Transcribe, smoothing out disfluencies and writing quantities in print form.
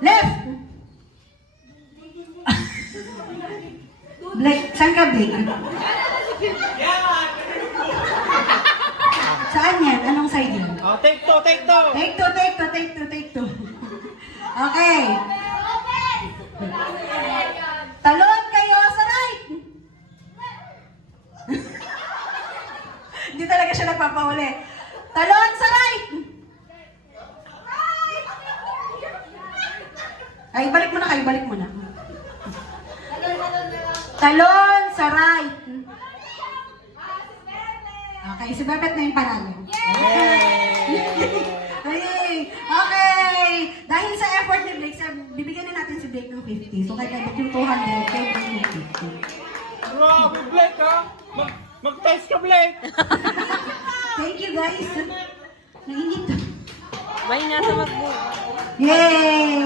Left! Blake, saan ka, Blake? Saan yan? Anong side yan? Oh, take two, take two. Take two, take two, take two, take two. Okay. Talon kayo sa right. Hindi talaga siya nagpapahuli. Talon sa right. Ay, balik mo na kayo, balik mo na. Talon sa right. Okay, si Bebet na yung panalo. Yay! Okay! Dahil sa effort ni Blake, bibigyan na natin si Blake ng 50. So, kay Bebet yung 200, kay Blake yung 50. Grabe, Blake, ha? Mag-test ka, Blake. Thank you, guys. Nainit. May nasa magbuo. Yay!